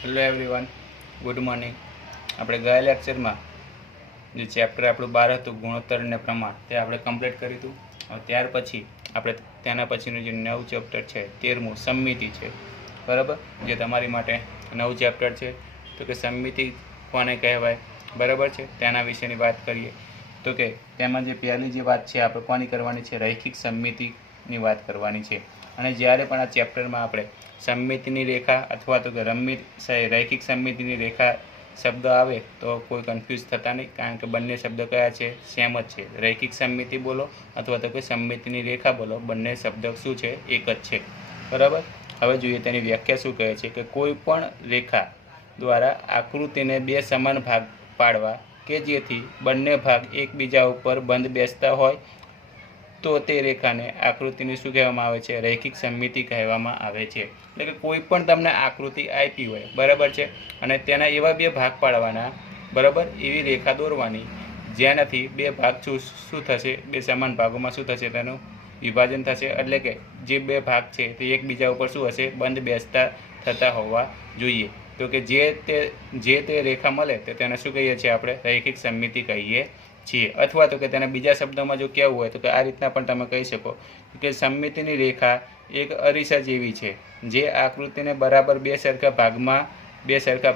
Hello everyone, good morning. આપણે ગયા લેક્ચરમાં જે ચેપ્ટર આપણું 12 હતું ગુણોત્તર અને પ્રમાણ તે આપણે કમ્પ્લીટ કર્યું હતું. ત્યાર પછી આપણે તેના પછીનું જે નવું ચેપ્ટર છે 13મું સમમિતિ છે, બરાબર. જે તમારી માટે નવું ચેપ્ટર છે. તો કે સમમિતિ કોને કહેવાય, બરાબર છે, તેના વિશેની વાત કરીએ. તો કે તેમાં જે પહેલી જે વાત છે આપણે કોની કરવાની છે, રૈખિક સમમિતિની વાત કરવાની છે. અને જ્યારે પણ આ ચેપ્ટરમાં આપણે સમમિતિની રેખા અથવા તો કે રૈખિક સમમિતિની રેખા શબ્દ આવે તો કોઈ કન્ફ્યુઝ થતા નહીં, કારણ કે બંને શબ્દ કયા છે, સેમ જ છે. રૈખિક સમમિતિ બોલો અથવા તો કોઈ સમમિતિની રેખા બોલો, બંને શબ્દ શું છે, એક જ છે, બરાબર. હવે જોઈએ તેની વ્યાખ્યા શું કહે છે કે કોઈ પણ રેખા દ્વારા આકૃતિને બે સમાન ભાગ પાડવા કે જેથી બંને ભાગ એકબીજા ઉપર બંધ બેસતા હોય તો તે રેખાને આકૃતિની શું કહેવામાં આવે છે, રૈખિક સમમિતિ કહેવામાં આવે છે. એટલે કે કોઈ પણ તમને આકૃતિ આપી હોય, બરાબર છે, અને તેના એવા બે ભાગ પાડવાના, બરાબર, એવી રેખા દોરવાની જેનાથી બે ભાગ શું થશે, બે સમાન ભાગોમાં શું થશે, તેનું વિભાજન થશે. એટલે કે જે બે ભાગ છે તે એકબીજા ઉપર શું હશે, બંધ બેસતા થતા હોવા જોઈએ. તો કે જે તે રેખા મળે તો તેને શું કહીએ છીએ, આપણે રૈખિક સમમિતિ કહીએ છીએ. અથવા તો કે તેના બીજા શબ્દોમાં જો કહેવું હોય તો કે આ રીતના પણ તમે કહી શકો કે સમમિતિની રેખા એક અરીસા જેવી છે જે આકૃતિને બરાબર બે સરખા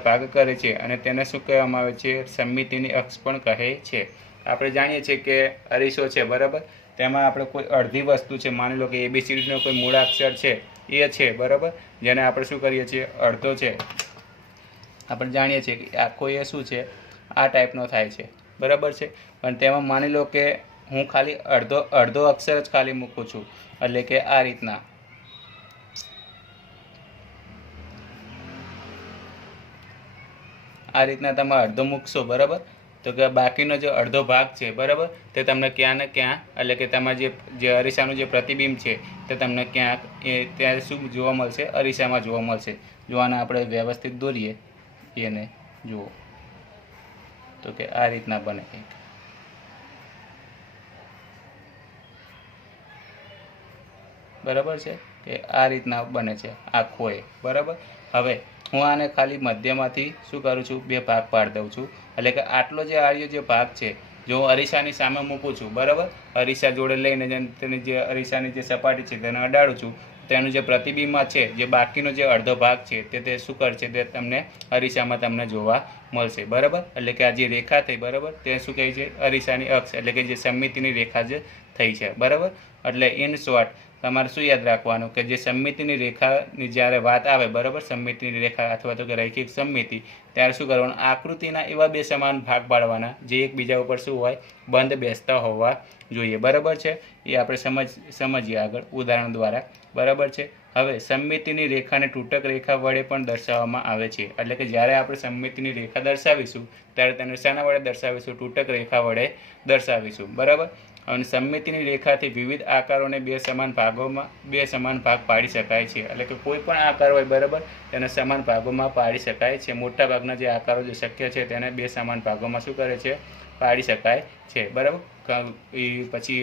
ભાગ કરે છે અને તેને શું કહેવામાં આવે છે, સમમિતિની અક્ષ પણ કહે છે. આપણે જાણીએ છીએ કે અરીસો છે, બરાબર, તેમાં આપણે કોઈ અડધી વસ્તુ છે, માની લો કે ABCDનો કોઈ મૂળાક્ષર છે એ છે, બરાબર, જેને આપણે શું કરીએ છીએ, અડધો છે. આપણે જાણીએ છીએ કે આખો એ શું છે, આ ટાઈપનો થાય છે, બરાબર છે. પણ તેમાં માની લો કે હું ખાલી અડધો અક્ષર જ ખાલી મૂકું છું, એટલે કે આ રીતના તમે અડધો મૂકશો, બરાબર, તો કે બાકીનો જે અડધો ભાગ છે, બરાબર, તે તમને ક્યાં ને ક્યાં, એટલે કે તમારે જે અરીસાનું જે પ્રતિબિંબ છે તે તમને ક્યાંક ત્યારે શું જોવા મળશે, અરીસામાં જોવા મળશે. જો આને આપણે વ્યવસ્થિત દોરીએ એને જુઓ તો કે આ રીતના બને કંઈક, બરાબર છે, કે આ રીતના બને છે આખો એ, બરાબર. હવે હું આને ખાલી મધ્યમાંથી શું કરું છું, બે ભાગ પાડી દઉં છું. એટલે કે આટલો જે આર્યો જે ભાગ છે, જો હું અરીસાની સામે મૂકું છું, બરાબર, અરીસા જોડે લઈને તેની જે અરીસાની જે સપાટી છે તેને અડાડું છું, તેનું જે પ્રતિબિંબ છે, જે બાકીનો જે અડધો ભાગ છે તે શું કરશે, તે તમને અરીસામાં તમને જોવા મળશે, બરાબર. એટલે કે આ જે રેખા થઈ, બરાબર, તે શું કહે છે, અરીસાની અક્ષ, એટલે કે જે સમમિતિની રેખા જે થઈ છે, બરાબર. એટલે ઇન શોર્ટ તમારે શું યાદ રાખવાનું કે જે સમમિતિની રેખાની જ્યારે વાત આવે, બરાબર, સમમિતિની રેખા અથવા તો કે રૈખિક સમમિતિ, ત્યારે શું કરવાનું, આકૃતિના એવા બે સમાન ભાગ પાડવાના જે એકબીજા ઉપર શું હોય, બંધ બેસતા હોવા જોઈએ, બરાબર છે. એ આપણે સમજીએ આગળ ઉદાહરણ દ્વારા, બરાબર છે. હવે સમમિતિની રેખાને તૂટક રેખા વડે પણ દર્શાવવામાં આવે છે. એટલે કે જ્યારે આપણે સમમિતિની રેખા દર્શાવીશું ત્યારે તેને શાના વડે દર્શાવીશું, તૂટક રેખા વડે દર્શાવીશું, બરાબર. અને સમમિતિની રેખાથી વિવિધ આકારોને બે સમાન ભાગ પાડી શકાય છે. એટલે કે કોઈ પણ આકાર હોય, બરાબર, તેને સમાન ભાગોમાં પાડી શકાય છે. મોટાભાગના જે આકારો જે શક્ય છે તેને બે સમાન ભાગોમાં શું કરે છે, પાડી શકાય છે, બરાબર. પછી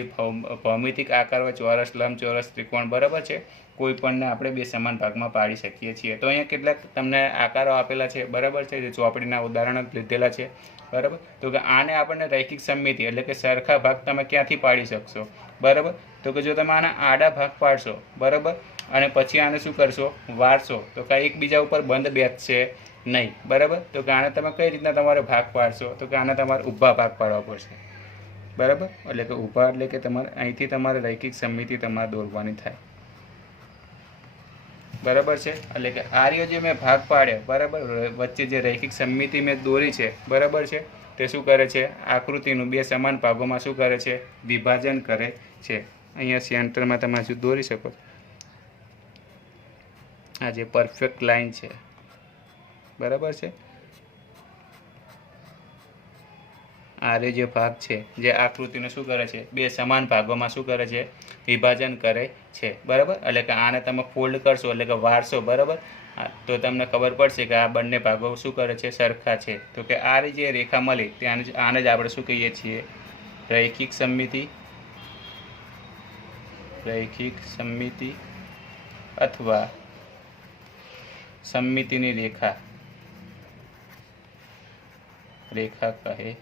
ભૌમિતિક આકાર હોય, ચોરસ, લંબચોરસ, ત્રિકોણ, બરાબર છે, કોઈ પણને આપણે બે સમાન ભાગમાં પાડી શકીએ છીએ. તો અહીંયા કેટલાક તમને આકારો આપેલા છે, બરાબર છે, જે ચોપડીના ઉદાહરણો લીધેલા છે, બરાબર. તો કે આને આપણને રૈખિક સમમિતિ એટલે કે સરખા ભાગ તમે ક્યાંથી પાડી શકશો, બરાબર. તો કે જો તમે આના આડા ભાગ પાડશો, બરાબર, અને પછી આને શું કરશો, વાળશો, તો કે એકબીજા ઉપર બંધ બેસશે નહીં, બરાબર. તો કે આને તમે કઈ રીતના તમારે ભાગ પાડશો, તો કે આને તમારે ઊભા ભાગ પાડવા પડશે, બરાબર. એટલે કે ઊભા એટલે કે તમારે અહીંથી તમારે રૈખિક સમમિતિ તમારે દોરવાની થાય, બરાબર છે. એટલે કે આર્યો જે મેં ભાગ પાડ્યો, બરાબર, વચ્ચે જે રૈખિક સમમિતિ મેં દોરી છે, બરાબર છે, તે શું કરે છે, આકૃતિનું બે સમાન ભાગોમાં શું કરે છે, વિભાજન કરે છે. અહીંયા સેન્ટરમાં તમે હજુ દોરી શકો, આ જે પરફેક્ટ લાઈન છે, બરાબર છે. આર્ય જે ભાગ છે જે આકૃતિને શું કરે છે, બે સમાન ભાગોમાં શું કરે છે, વિભાજન કરે છે, બરાબર. એટલે કે આને તમે ફોલ્ડ કરશો એટલે કે વાળશો, બરાબર, તો તમને ખબર પડશે કે આ બંને ભાગો શું કરે છે, સરખા છે. તો કે આ જે રેખા મળી આને જ આપણે શું કહીએ છીએ, રૈખિક સમમિતિ અથવા સમમિતિની રેખા, રેખા કહે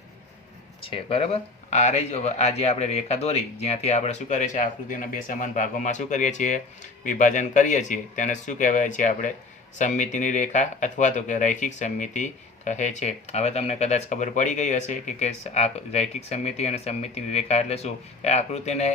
છે. બરાબર. આ રહી જો આજે આપણે રેખા દોરી જ્યાંથી આપણે શું કરીએ છીએ આકૃતિના બે સમાન ભાગોમાં શું કરીએ છીએ વિભાજન કરીએ છીએ તેને શું કહેવાય છે આપણે સમમિતિની રેખા અથવા તો કે રૈખિક સમમિતિ કહે છે. હવે તમને કદાચ ખબર પડી ગઈ હશે કે રૈખિક સમમિતિ અને સમમિતિની રેખા એટલે શું કે આકૃતિને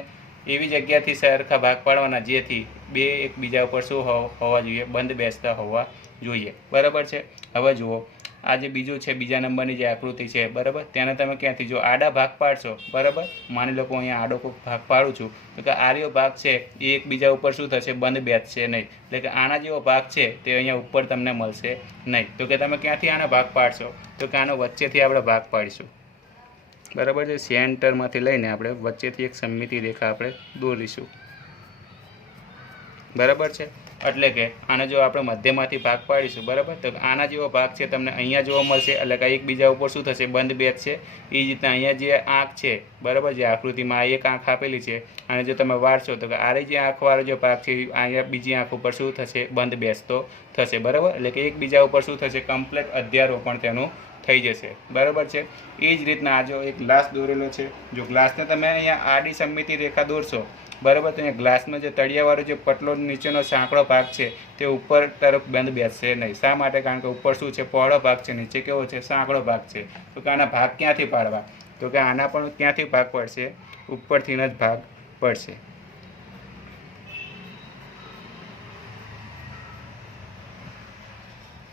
એવી જગ્યાથી સરખા ભાગ પાડવાના જેથી બે એકબીજા ઉપર શું હોવા જોઈએ બંધ બેસતા હોવા જોઈએ. બરાબર છે. હવે જુઓ આ જે બીજું છે બીજા નંબરની જે આકૃતિ છે બરાબર તેને તમે ક્યાંથી જો આડા ભાગ પાડશો બરાબર માની લો કે અહીંયા આડો ભાગ પાડું છું તો કે આર્યો ભાગ છે એ એકબીજા ઉપર શું થશે બંધ બેસશે નહીં એટલે કે આના જેવો ભાગ છે તે અહીંયા ઉપર તમને મળશે નહીં. તો કે તમે ક્યાંથી આના ભાગ પાડશો તો કે આનો વચ્ચેથી આપણે ભાગ પાડીશું. બરાબર છે. સેન્ટરમાંથી લઈને આપણે વચ્ચેથી એક સમમિતિ રેખા આપણે દોરીશું. બરાબર છે. એટલે કે આને જો આપણે મધ્યમાંથી ભાગ પાડીશું બરાબર તો આના જેવો ભાગ છે તમને અહીંયા જોવા મળશે એટલે કે એકબીજા ઉપર શું થશે બંધ બેસશે. એ જ રીતના અહીંયા જે આંખ છે બરાબર જે આકૃતિમાં એક આંખ આપેલી છે અને જો તમે વાળશો તો કે આ જે આંખવાળો જે ભાગ છે અહીંયા બીજી આંખ ઉપર શું થશે બંધ બેસતો થશે. બરાબર. એટલે કે એકબીજા ઉપર શું થશે કમ્પ્લીટ અધ્યારો પણ તેનું થઈ જશે. બરાબર છે. એ જ રીતના આ જો એક ગ્લાસ દોરેલો છે જો ગ્લાસને તમે અહીંયા આડી સમમિતિ રેખા દોરશો બરાબર તો અહીંયા ગ્લાસમાં જે તળિયાવાળો જે પટલો નીચેનો સાંકડો ભાગ છે તે ઉપર તરફ બંધ બેસશે નહીં. શા માટે? કારણ કે ઉપર શું છે પહોળો ભાગ છે નીચે કેવો છે સાંકડો ભાગ છે. તો કે આના ભાગ ક્યાંથી પાડવા તો કે આના પણ ક્યાંથી ભાગ પડશે ઉપરથી જ ભાગ પડશે.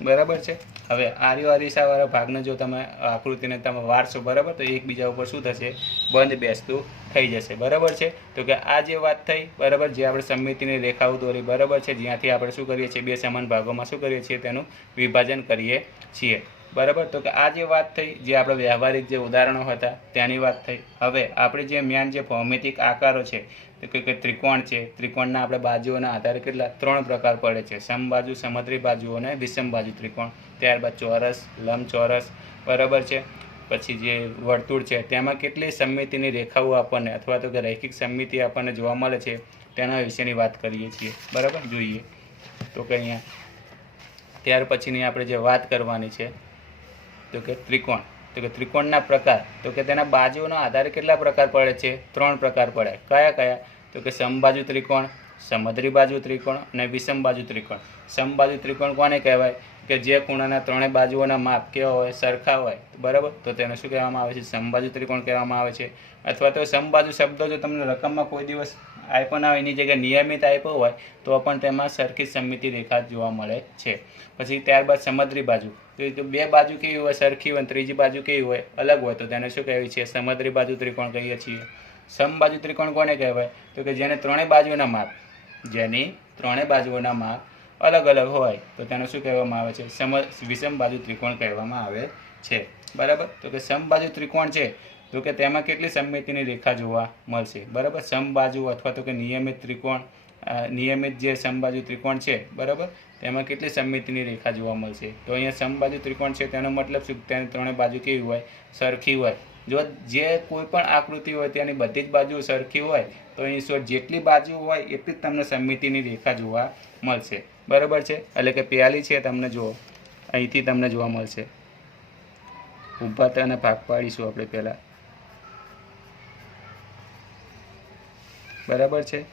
બરાબર છે. હવે આર્યો અરીસાવાળા ભાગને જો તમે આકૃતિને તમે વાળશો બરાબર તો એકબીજા ઉપર શું થશે બંધ બેસતું થઈ જશે. બરાબર છે. તો કે આ જે વાત થઈ બરાબર જે આપણે સમમિતિની રેખાઓ દોરી બરાબર છે જ્યાંથી આપણે શું કરીએ છીએ બે સમાન ભાગોમાં શું કરીએ છીએ તેનું વિભાજન કરીએ છીએ. બરાબર. તો કે આ જે વાત થઈ જે આપણે વ્યવહારિક જે ઉદાહરણો હતા ત્યાંની વાત થઈ. હવે આપણે જે મેન જે ભૌમિતિક આકારો છે તો કે ત્રિકોણ છે ત્રિકોણના આપણે બાજુઓના આધારે કેટલા ત્રણ પ્રકાર પડે છે સમબાજુ સમદ્રી બાજુ અને વિષમ બાજુ ત્રિકોણ. ત્યારબાદ ચોરસ લંબચોરસ બરાબર છે. પછી જે વર્તુળ છે તેમાં કેટલી સમમિતિની રેખાઓ આપણને અથવા તો કે રૈખિક સમમિતિ આપણને જોવા મળે છે તેના વિશેની વાત કરીએ છીએ. બરાબર. જોઈએ તો કે અહીંયા ત્યાર પછીની આપણે જે વાત કરવાની છે તો કે ત્રિકોણ. તો કે ત્રિકોણના પ્રકાર તો કે તેના બાજુઓના આધારે કેટલા પ્રકાર પડે છે ત્રણ પ્રકાર પડે. કયા કયા તો કે સમબાજુ ત્રિકોણ સમદ્રી બાજુ ત્રિકોણ અને વિષમ બાજુ ત્રિકોણ. સમબાજુ ત્રિકોણ કોને કહેવાય કે જે ખૂણાના ત્રણેય બાજુઓના માપ કેવા હોય સરખા હોય બરાબર તો તેને શું કહેવામાં આવે છે સમબાજુ ત્રિકોણ કહેવામાં આવે છે. અથવા તો સમબાજુ શબ્દો જો તમને રકમમાં કોઈ દિવસ આપ્યો ના હોય એની જગ્યાએ નિયમિત આપ્યો હોય તો પણ તેમાં સરખી સમમિતિ રેખા જોવા મળે છે. પછી ત્યારબાદ સમદ્રી બાજુ તો બે બાજુ કેવી હોય સરખી હોય ત્રીજી બાજુ કેવી હોય અલગ હોય તો તેને શું કહેવાય છે સમદ્રી બાજુ ત્રિકોણ કહીએ છીએ. સમબાજુ ત્રિકોણ કોને કહેવાય તો કે જેને ત્રણેય બાજુના માપ જેની ત્રણેય બાજુઓના માપ અલગ અલગ હોય તો તેને શું કહેવામાં આવે છે વિષમ બાજુ ત્રિકોણ કહેવામાં આવે છે. બરાબર. તો કે સમબાજુ ત્રિકોણ છે તો કે તેમાં કેટલી સમમિતિની રેખા જોવા મળશે. બરાબર. સમબાજુ અથવા તો કે નિયમિત ત્રિકોણ નિયમિત જે સમબાજુ ત્રિકોણ છે બરાબર તેમાં કેટલી સમમિતિની રેખા જોવા મળશે. તો અહીંયા સમબાજુ ત્રિકોણ છે તેનો મતલબ શું તેની ત્રણેય બાજુ કેવી હોય સરખી હોય. જો જે કોઈ પણ આકૃતિ હોય તેની બધી જ બાજુ સરખી હોય તો એની શોધ જેટલી બાજુ હોય એટલી જ તમને સમમિતિની રેખા જોવા મળશે. બરાબર છે. એટલે કે પહેલી છે તમને જુઓ અહીંથી તમને જોવા મળશે ઊભા તેને ભાગ પાડીશું આપણે પહેલાં. બરાબર છે.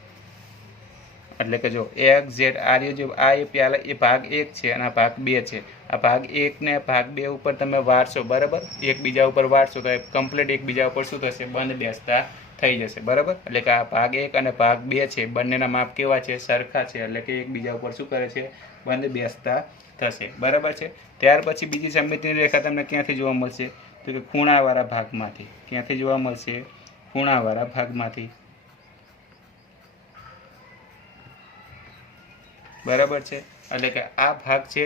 એટલે કે જો એક્સ ઝેડ આર્યો જે આ એ પહેલાં એ ભાગ 1 છે અને આ ભાગ 2 છે. આ ભાગ 1 ને ભાગ 2 ઉપર તમે વાળશો બરાબર એકબીજા ઉપર વાળશો તો કમ્પ્લીટ એકબીજા ઉપર શું થશે બંધ બેસતા થઈ જશે. બરાબર. એટલે કે આ ભાગ 1 અને ભાગ 2 છે બંનેના માપ કેવા છે સરખા છે એટલે કે એકબીજા ઉપર શું કરે છે બંધ બેસતા થશે. બરાબર છે. ત્યાર પછી બીજી સમમિતિની રેખા તમને ક્યાંથી જોવા મળશે તો કે ખૂણાવાળા ભાગમાંથી. ક્યાંથી જોવા મળશે ખૂણાવાળા ભાગમાંથી. બરાબર છે. એટલે કે આ ભાગ છે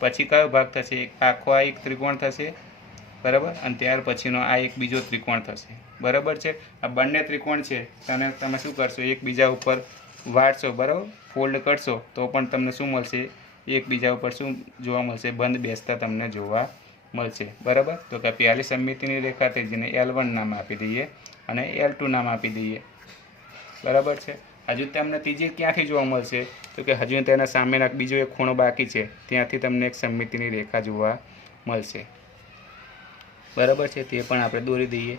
પછી કયો ભાગ થશે આખો આ એક ત્રિકોણ થશે બરાબર અને ત્યાર પછીનો આ એક બીજો ત્રિકોણ થશે. બરાબર છે. આ બંને ત્રિકોણ છે તમે શું કરશો એકબીજા ઉપર વાળશો બરાબર ફોલ્ડ કરશો તો પણ તમને શું મળશે એકબીજા ઉપર શું જોવા મળશે બંધ બેસતા તમને જોવા મળશે. બરાબર. તો કે પહેલી સમમિતિની રેખા થઈ જેને L1 નામ આપી દઈએ અને L2 નામ આપી દઈએ. બરાબર છે. હજુ તમને ત્રીજી ક્યાંથી જોવા મળશે તો કે હજુ તેના સામેના બીજો એક ખૂણો બાકી છે ત્યાંથી તમને એક સમમિતિની રેખા જોવા મળશે. બરાબર છે, તે પણ આપણે દોરી દઈએ.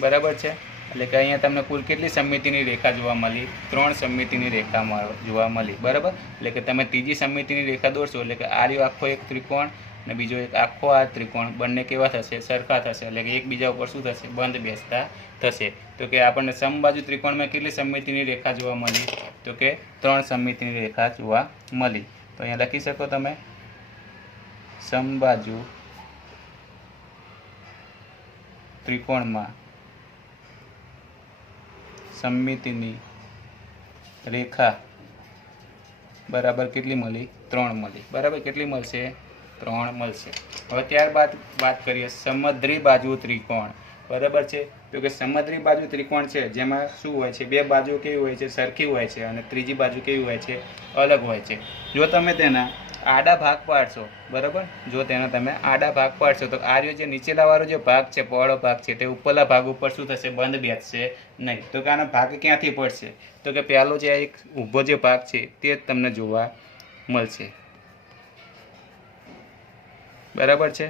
બરાબર છે, એટલે કે અહીંયા તમને કુલ કેટલી સમમિતિની રેખા જોવા મળી? 3 સમમિતિની રેખા જોવા મળી. બરાબર, એટલે કે તમે ત્રીજી સમમિતિની રેખા દોરશો એટલે કે આ રહ્યો આખો એક ત્રિકોણ અને બીજો એક આખો આ ત્રિકોણ, બંને કેવા થશે? સરખા થશે, એટલે કે એકબીજા ઉપર શું થશે? બંધ બેસતા થશે. તો કે આપણને સમબાજુ ત્રિકોણમાં કેટલી સમમિતિની રેખા જોવા મળી? તો કે 3 સમમિતિની રેખા જોવા મળી. તો અહીંયા લખી શકો તમે સમબાજુ ત્રિકોણમાં સમમિતિની રેખા બરાબર કેટલી મળી? 3 મળી. બરાબર, કેટલી મળશે? 3 મળશે. હવે ત્યારબાદ વાત કરીએ સમદ્રી બાજુ ત્રિકોણ. બરાબર છે, તો કે સમદ્રી બાજુ ત્રિકોણ છે જેમાં શું હોય છે? બે બાજુ કેવી હોય છે? સરખી હોય છે, અને ત્રીજી બાજુ કેવી હોય છે? અલગ હોય છે. જો તમે તેના આડા ભાગ પાડશો, બરાબર, જો તેના તમે આડા ભાગ પાડશો તો આ જે નીચેલા વાળો જે ભાગ છે, પહોળો ભાગ છે, તે ઉપરલા ભાગ ઉપર શું થશે? બંધ બેસશે નહીં. તો કે આનો ભાગ ક્યાંથી પડશે? તો કે પહેલો જે એક ઊભો જે ભાગ છે તે જ તમને જોવા મળશે. બરાબર છે,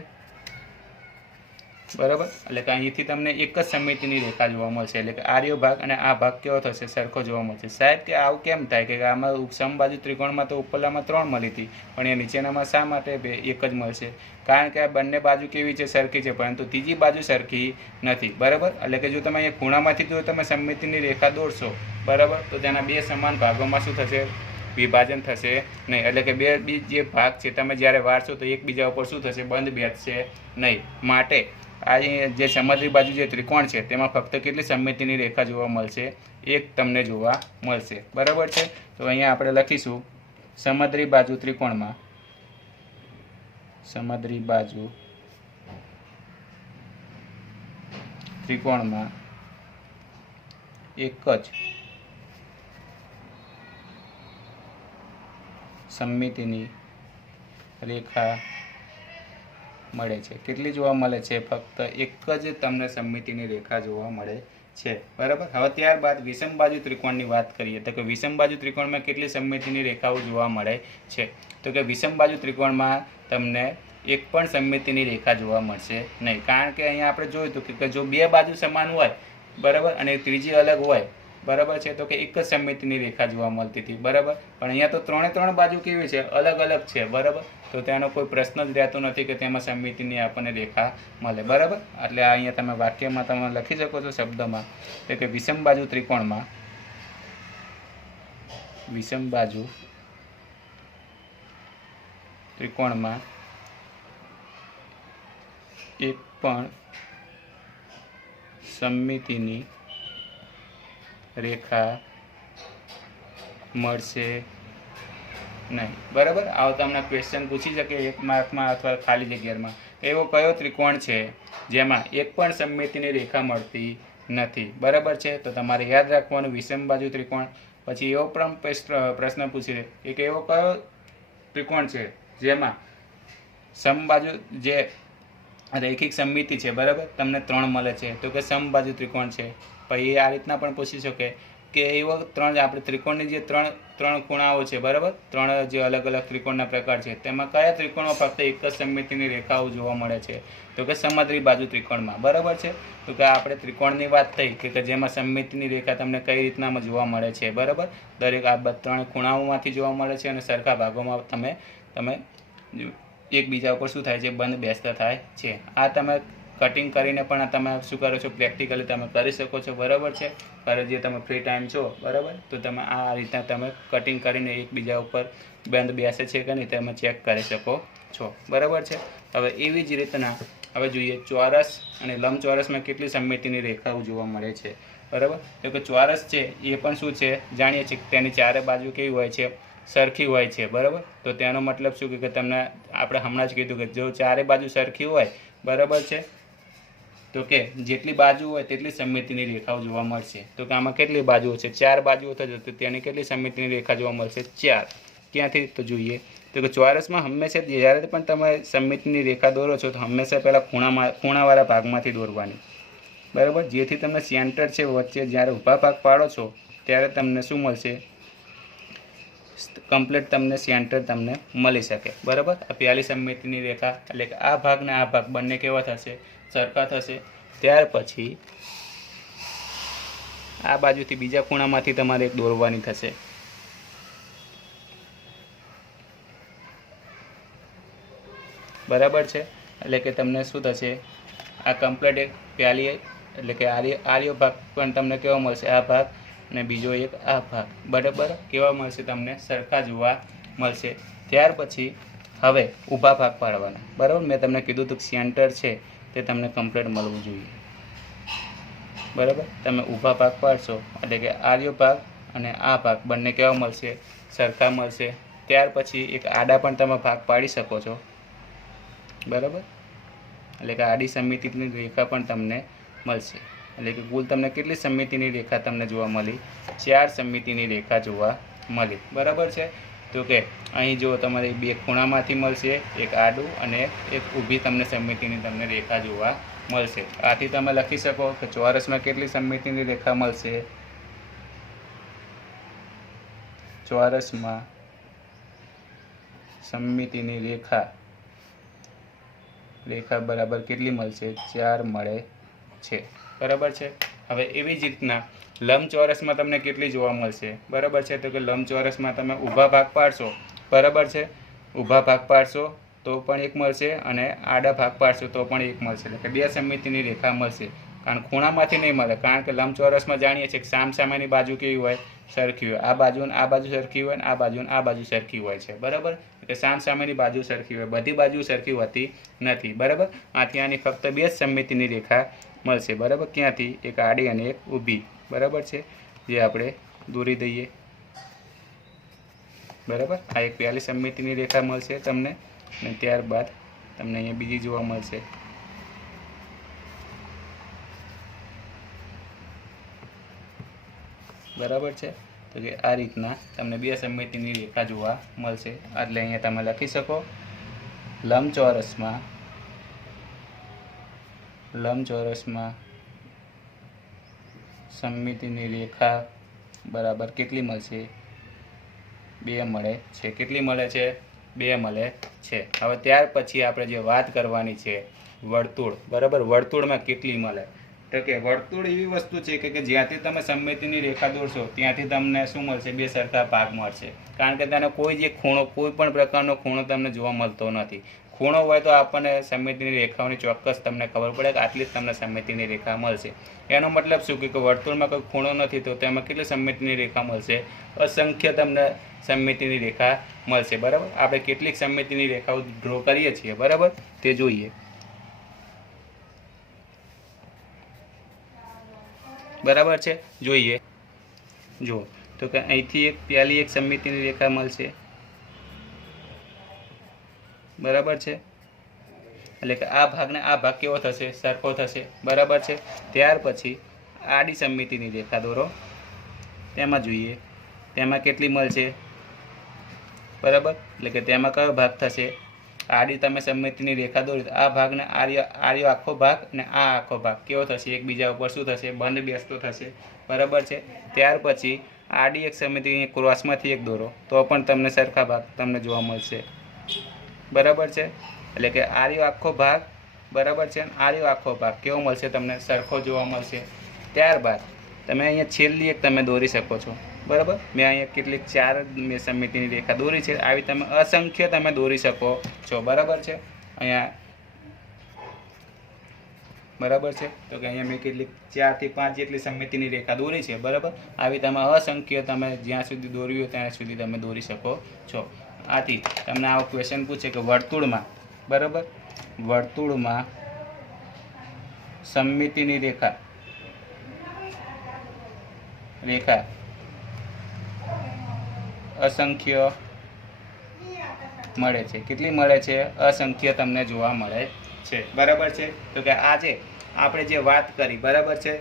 બરાબર, એટલે કે અહીંથી તમને એક જ સમમિતિની રેખા જોવા મળશે. એટલે કે આર્યો ભાગ અને આ ભાગ કેવો થશે? સરખો જોવા મળશે. સાહેબ કે આવું કેમ થાય કે આમાં સમબાજુ ત્રિકોણમાં તો ઉપરલામાં 3 મળી હતી, પણ એ નીચેનામાં શા માટે એક જ મળશે? કારણ કે આ બંને બાજુ કેવી છે? સરખી છે, પરંતુ ત્રીજી બાજુ સરખી નથી. બરાબર, એટલે કે જો તમે અહીંયા ખૂણામાંથી જો તમે સમમિતિની રેખા દોરશો, બરાબર, તો તેના બે સમાન ભાગોમાં શું થશે? વિભાજન થશે નહીં. એટલે કે બે જે ભાગ છે તમે જ્યારે વાળશો તો એકબીજા ઉપર શું થશે? બંધ બેસશે નહીં. માટે આ જે સમદ્રી બાજુ જે ત્રિકોણ છે તેમાં ફક્ત કેટલી સમમિતિની રેખા જોવા મળશે? એક તમને જોવા મળશે. બરાબર છે, તો અહીંયા આપણે લખીશું સમદ્રી બાજુ ત્રિકોણમાં સમદ્રી બાજુ ત્રિકોણમાં એક જ સમમિતિની રેખા મળે છે. કેટલી જોવા મળે છે? ફક્ત એક જ તમને સમમિતિની રેખા જોવા મળે છે. બરાબર, હવે ત્યારબાદ વિષમ બાજુ ત્રિકોણની વાત કરીએ તો કે વિષમ બાજુ ત્રિકોણમાં કેટલી સમમિતિની રેખાઓ જોવા મળે છે? તો કે વિષમ બાજુ ત્રિકોણમાં તમને એક પણ સમમિતિની રેખા જોવા મળશે નહીં. કારણ કે અહીંયા આપણે જોયું હતું કે જો બે બાજુ સમાન હોય, બરાબર, અને ત્રીજી અલગ હોય, બરાબર છે, તો કે એક જ સમમિતિની રેખા જોવા મળતી હતી. બરાબર, પણ અહીંયા તો 3 બાજુ કેવી છે? અલગ અલગ છે. બરાબર, તો તેનો કોઈ પ્રશ્ન જ રહેતો નથી કે તેમાં સમમિતિની આપણને રેખા મળે. બરાબર, એટલે અહીંયા તમે વાક્યમાં તમે લખી શકો છો શબ્દમાં તો કે વિષમ બાજુ ત્રિકોણમાં વિષમ બાજુ ત્રિકોણમાં એક પણ સમમિતિની રેખા મળશે નહીં. બરાબર, આવો તમને ક્વેશ્ચન પૂછી શકે 1 માર્કમાં અથવા ખાલી જગ્યામાં. એવો કયો ત્રિકોણ છે જેમાં એક પણ સમમિતિની રેખા મળતી નથી? બરાબર છે, તો તમારે યાદ રાખવાનું વિષમ બાજુ ત્રિકોણ. પછી એવો પણ પ્રશ્ન પૂછી દે કે એવો કયો ત્રિકોણ છે જેમાં સમબાજુ જે રૈખિક સમમિતિ છે, બરાબર, તમને 3 મળે છે? તો કે સમબાજુ ત્રિકોણ છે. પછી આ રીતના પણ પૂછી શકે કે એવો 3 આપણે ત્રિકોણની જે ત્રણ ખૂણાઓ છે, બરાબર, 3 જે અલગ અલગ ત્રિકોણના પ્રકાર છે તેમાં કયા ત્રિકોણમાં ફક્ત એક જ સમમિતિની રેખાઓ જોવા મળે છે? તો કે સમદ્રી બાજુ ત્રિકોણમાં. બરાબર છે, તો કે આપણે ત્રિકોણની વાત થઈ કે જેમાં સમમિતિની રેખા તમને કઈ રીતનામાં જોવા મળે છે? બરાબર, દરેક આ 3 ખૂણાઓમાંથી જોવા મળે છે અને સરખા ભાગોમાં તમે એકબીજા ઉપર શું થાય છે? બંધ બેસતા થાય છે. આ તમે કટિંગ કરીને પણ તમે શું કરો છો? પ્રેક્ટિકલી તમે કરી શકો છો. બરાબર છે, પર જે તમે ફ્રી ટાઈમ છો, બરાબર, તો તમે આ રીતના તમે કટિંગ કરીને એકબીજા ઉપર બંધ બેસે છે કે નહીં તમે ચેક કરી શકો છો. બરાબર છે, હવે એવી જ રીતના હવે જોઈએ ચોરસ અને લંબચોરસમાં કેટલી સમમિતિની રેખાઓ જોવા મળે છે? બરાબર, તો કે ચોરસ છે એ પણ શું છે? જાણીએ છીએ તેની ચારે બાજુ કેવી હોય છે? સરખી હોય છે. બરાબર, તો તેનો મતલબ શું કે તમને આપણે હમણાં જ કીધું કે જો ચારે બાજુ સરખી હોય, બરાબર છે, તો કે જેટલી બાજુ હોય તેટલી સમમિતિની રેખાઓ જોવા મળશે. તો કે આમાં કેટલી બાજુઓ છે? 4 બાજુઓ થશે, તો તેની કેટલી સમમિતિની રેખા જોવા મળશે? 4. ક્યાંથી? તો જોઈએ તો કે ચોરસમાં હંમેશા જ્યારે પણ તમે સમમિતિની રેખા દોરો છો તો હંમેશા પહેલાં ખૂણાવાળા ભાગમાંથી દોરવાની. બરાબર, જેથી તમને સેન્ટર છે વચ્ચે જ્યારે ઊભા ભાગ પાડો છો ત્યારે તમને શું મળશે? કમ્પ્લીટ તમને સેન્ટર તમને મળી શકે, બરાબર। આ પહેલી સમમિતિની રેખા એટલે કે આ ભાગ ને આ ભાગ બંને કેવા થશે? સરખા થશે। ત્યાર પછી આ બાજુથી બીજા ખૂણામાંથી તમારે એક દોરવાની થશે, બરાબર છે। એટલે કે તમને શું થશે? આ કમ્પ્લીટ એક પહેલી એટલે કે આર્ય ભાગ પણ તમને કેવો મળશે? આ ભાગ અને બીજો એક આ ભાગ, બરાબર કેવા મળશે? તમને સરખા જોવા મળશે। ત્યાર પછી હવે ઊભા ભાગ પાડવાના, બરાબર। મેં તમને કીધું હતું કે સેન્ટર છે તે તમને કમ્પ્લીટ મળવું જોઈએ, બરાબર। તમે ઊભા ભાગ પાડશો એટલે કે આર્ય ભાગ અને આ ભાગ બંને કેવા મળશે? સરખા મળશે। ત્યાર પછી એક આડા પણ તમે ભાગ પાડી શકો છો, બરાબર। એટલે કે આડી સમમિતિની રેખા પણ તમને મળશે। એટલે કે કુલ તમને કેટલી સમમિતિની રેખા તમને જોવા મળી? 4 સમમિતિની રેખા જોવા મળી, બરાબર છે। તો કે અહીં જો તમારે બે ખૂણામાંથી મળશે, એક આડું અને એક ઊભી તમને સમમિતિની તમને રેખા જોવા મળશે। આથી તમે લખી શકો કે ચોરસમાં કેટલી સમમિતિની રેખા મળશે? ચોરસમાં સમમિતિની રેખા બરાબર કેટલી મળશે? 4 મળે છે, બરાબર છે। હવે એવી જ રીતના લંબચોરસમાં તમને કેટલી જોવા મળશે? બરાબર છે। તો કે લંબચોરસમાં તમે ઊભા ભાગ પાડશો, બરાબર છે। ઊભા ભાગ પાડશો તો પણ એક મળશે અને આડા ભાગ પાડશો તો પણ એક મળશે। એટલે કે 2 સમમિતિની રેખા મળશે, કારણ ખૂણામાંથી નહીં મળે, કારણ કે લંબચોરસમાં જાણીએ છીએ કે સામસામેની બાજુ કેવી હોય? સરખી હોય। આ બાજુ ને આ બાજુ સરખી હોય ને આ બાજુ ને આ બાજુ સરખી હોય છે, બરાબર। એટલે સામસામેની બાજુ સરખી હોય, બધી બાજુ સરખી હોતી નથી, બરાબર। આથી આની ફક્ત 2 સમમિતિની રેખા મળશે, બરાબર। ક્યાંથી? એક આડી અને એક ઊભી, બરાબર છે, જે આપણે દોરી દઈએ, બરાબર। આ એક પહેલી સમમિતિની રેખા મળશે તમને અને ત્યારબાદ તમને અહીંયા બીજી જોવા મળશે, બરાબર છે। તો કે આ રીતના તમને 2 સમમિતિની રેખા જોવા મળશે। એટલે અહીંયા તમે લખી શકો લંબચોરસમાં સમમિતિની રેખા બરાબર કેટલી મળશે? 2 મળે છે। કેટલી મળે છે? 2 મળે છે। હવે ત્યાર પછી આપણે જે વાત કરવાની છે વર્તુળ, બરાબર। વર્તુળમાં કેટલી મળે? તો કે વર્તુળ એવી વસ્તુ છે કે જ્યાંથી તમે સમમિતિની રેખા દોરશો ત્યાંથી તમને શું મળશે? 2 સરખા ભાગ મળશે, કારણ કે તેને કોઈ જ ખૂણો, કોઈ પણ પ્રકારનો ખૂણો તમને જોવા મળતો નથી। ખૂણો હોય તો આપણને સમમિતિની રેખાઓની ચોક્કસ તમને ખબર પડે કે આટલી જ તમને સમમિતિની રેખા મળશે। એનો મતલબ શું કે વર્તુળમાં કોઈ ખૂણો નથી તો તેમાં કેટલી સમમિતિની રેખા મળશે? અસંખ્ય તમને સમમિતિની રેખા મળશે, બરાબર। આપણે કેટલીક સમમિતિની રેખાઓ ડ્રો કરીએ છીએ, બરાબર, તે જોઈએ, બરાબર છે। જોઈએ, જો તો કે અહીંથી એક પહેલી એક સમમિતિની રેખા મળશે, બરાબર છે। એટલે કે આ ભાગને આ ભાગ કેવો થશે? સરખો થશે, બરાબર છે। ત્યાર પછી આડી સમમિતિની રેખા દોરો, તેમાં જોઈએ તેમાં કેટલી મળશે? બરાબર, એટલે કે તેમાં કયો ભાગ થશે? આડી તમે સમમિતિની રેખા દોરી આ ભાગને આર્ય આખો ભાગ અને આ આખો ભાગ કેવો થશે? એકબીજા ઉપર શું થશે? બંધ બેસતો થશે, બરાબર છે। ત્યાર પછી આડી એક સમમિતિ ક્રોસમાંથી એક દોરો તો પણ તમને સરખા ભાગ તમને જોવા મળશે, બરાબર છે। એટલે કે આર્યો આખો ભાગ, બરાબર છે, આર્યો આખો ભાગ કેવો મળશે? તમને સરખો જોવા મળશે। ત્યારબાદ તમે અહીંયા છેલ્લી એક તમે દોરી શકો છો, બરાબર। મેં અહીંયા કેટલીક 4 મેં સમમિતિની રેખા દોરી છે, આવી તમે અસંખ્ય તમે દોરી શકો છો, બરાબર છે। અહીંયા બરાબર છે, તો કે અહીંયા મેં કેટલીક 4 થી 5 જેટલી સમમિતિની રેખા દોરી છે, બરાબર। આવી તમે અસંખ્ય તમે જ્યાં સુધી દોરવી હોય ત્યાં સુધી તમે દોરી શકો છો। આથી તમને આવો ક્વેશ્ચન પૂછે કે વર્તુળમાં, બરાબર, વર્તુળમાં સમમિતિની રેખા અસંખ્ય મળે છે। કેટલી મળે છે? અસંખ્ય તમને જોવા મળે છે, બરાબર છે। તો કે આજે આપણે જે વાત કરી, બરાબર છે,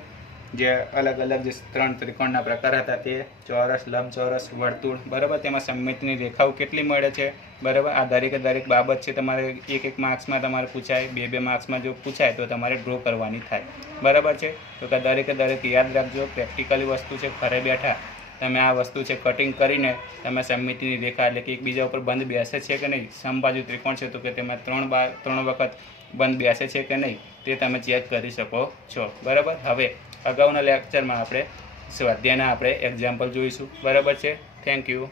જે અલગ અલગ જે 3 ત્રિકોણના પ્રકાર હતા તે ચોરસ, લંબચોરસ, વર્તુળ, બરાબર, તેમાં સમમિતિની રેખાઓ કેટલી મળે છે, બરાબર। આ દરેક બાબત છે તમારે એક માર્ક્સમાં તમારે પૂછાય, 2 માર્ક્સમાં જો પૂછાય તો તમારે ડ્રો કરવાની થાય, બરાબર છે। તો કે દરેક યાદ રાખજો, પ્રેક્ટિકલી વસ્તુ છે, ઘરે બેઠા તમે આ વસ્તુ છે કટિંગ કરીને તમે સમમિતિની રેખા એટલે કે એકબીજા ઉપર બંધ બેસે છે કે નહીં, સમબાજુ ત્રિકોણ છે તો કે તેમાં ત્રણ વખત બંધ બેસે છે કે નહીં તે તમે ચેક કરી શકો છો. બરાબર. હવે અગાઉના લેક્ચરમાં આપણે સ્વાધ્યાયના આપણે એક્ઝામ્પલ જોઈશું. બરાબર છે. Thank you.